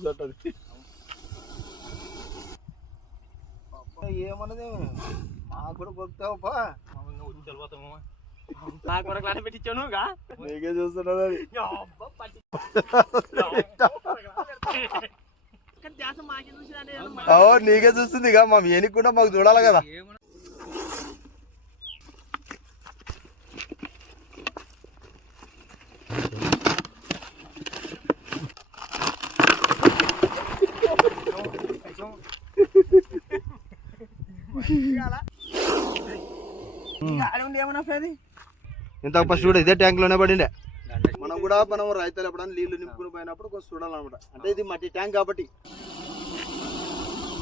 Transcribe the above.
చూసంటది ఏమన్నది మాకు కూడా గొక్కుతావా నాకు కొరకు లాట పెట్టించాను నీకే చూస్తున్నది నీకే చూస్తుంది ఇక మా ఏనికి కూడా మాకు చూడాలి కదా ఇంత ఫస్ట్ కూడా ఇదే ట్యాంక్ లోనే పడిండే మనం రైతులు ఎప్పుడన్నా నీళ్లు నింపుకుని పోయినప్పుడు కొంచెం చూడాలన్నమాట అంటే ఇది మట్టి ట్యాంక్ కాబట్టి